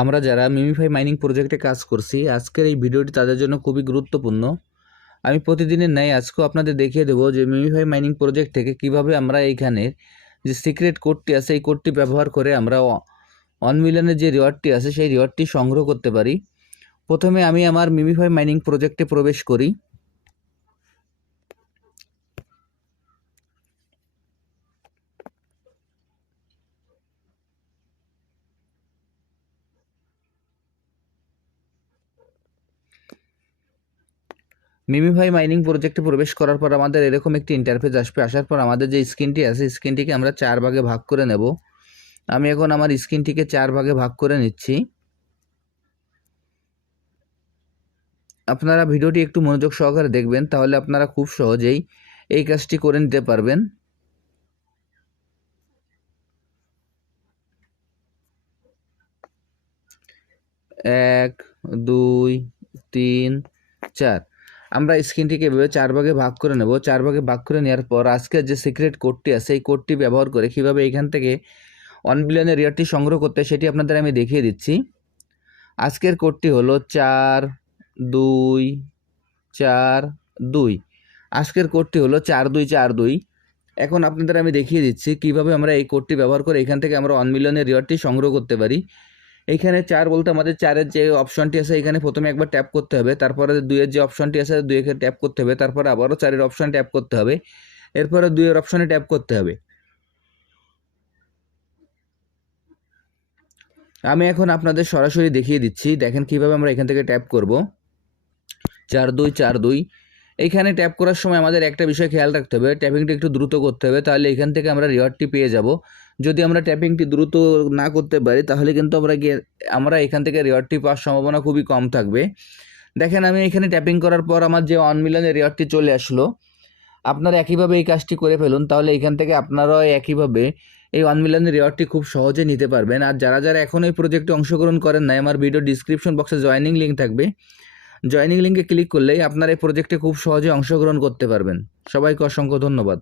আমরা যারা MemeFi mining প্রজেক্টে কাজ করছি, আজকের এই ভিডিওটি তাদের জন্য খুবই গুরুত্বপূর্ণ। আমি প্রতিদিনের ন্যায় আজকেও আপনাদের দেখিয়ে দেবো যে মিমিফাই মাইনিং প্রজেক্ট থেকে কীভাবে আমরা এইখানের যে সিক্রেট কোডটি আছে, এই কোডটি ব্যবহার করে আমরা ওয়ান মিলিয়নের যে রিওয়ার্ডটি আছে, সেই রিওয়ার্ডটি সংগ্রহ করতে পারি। প্রথমে আমি আমার মিমিফাই মাইনিং প্রজেক্টে প্রবেশ করি। মিমিফাই মাইনিং প্রজেক্টে প্রবেশ করার পর আমাদের এরকম একটি ইন্টারফেস আসবে। আসার পর আমাদের যে স্ক্রিনটি আছে স্ক্রিনটিকে আমরা চার ভাগে ভাগ করে নেব। আমি এখন আমার স্ক্রিনটিকে চার ভাগে ভাগ করে নিচ্ছি। আপনারা ভিডিওটি একটু মনোযোগ সহকারে দেখবেন, তাহলে আপনারা খুব সহজেই এই কাজটি করে নিতে পারবেন। এক, দুই, তিন, চার। আমরা স্ক্রিনটিকে এভাবে চার ভাগে ভাগ করে নেব। চার ভাগে ভাগ করে নেওয়ার পর আজকের যে সিক্রেট কোডটি আছে, এই কোডটি ব্যবহার করে কীভাবে এখান থেকে ওয়ান বিলিয়নের রিয়ারটি সংগ্রহ করতে সেটি আপনাদের আমি দেখিয়ে দিচ্ছি। আজকের কোডটি হলো চার, দুই চার, দুই। আজকের কোডটি হলো চার, দুই চার, দুই। এখন আপনাদের আমি দেখিয়ে দিচ্ছি কীভাবে আমরা এই কোডটি ব্যবহার করে এখান থেকে আমরা ওয়ান মিলিয়নের রিওয়ার্ডটি সংগ্রহ করতে পারি। এইখানে চার বলতে আমাদের চারের যে অপশনটি আছে, এখানে প্রথমে একবার ট্যাপ করতে হবে, তারপরে দুইয়ের যে অপশনটি আছে দুইকে ট্যাপ করতে হবে, তারপরে আবারও চারের অপশন ট্যাপ করতে হবে, এরপরে দুইয়ের অপশনে ট্যাপ করতে হবে। আমি এখন আপনাদের সরাসরি দেখিয়ে দিচ্ছি, দেখেন কীভাবে আমরা এখান থেকে ট্যাপ করব। চার দুই চার দুই। এইখানে ট্যাপ করার সময় আমাদের একটা বিষয় খেয়াল রাখতে হবে ট্যাপিংটি একটু দ্রুত করতে হবে, তাহলে এখান থেকে আমরা রিওয়ার্ডটি পেয়ে যাব। যদি আমরা ট্যাপিংটি দ্রুত না করতে পারি, তাহলে কিন্তু আমরা গিয়ে, আমরা এখান থেকে রিওয়ার্ডটি পাওয়ার সম্ভাবনা খুবই কম থাকবে। দেখেন, আমি এখানে ট্যাপিং করার পর আমার যে ওয়ান মিলিয়নের রিওয়ার্ডটি চলে আসলো, আপনারা একইভাবে এই কাজটি করে ফেলুন, তাহলে এখান থেকে আপনারাও একইভাবে এই ওয়ান মিলিয়নের রিওয়ার্ডটি খুব সহজে নিতে পারবেন। আর যারা যারা এখন এই প্রজেক্টে অংশগ্রহণ করেন নাই, আমার ভিডিও ডিসক্রিপশন বক্সে জয়েনিং লিঙ্ক থাকবে। জয়েনিং লিঙ্কে ক্লিক করলেই আপনারা এই প্রজেক্টে খুব সহজে অংশগ্রহণ করতে পারবেন। সবাইকে অসংখ্য ধন্যবাদ।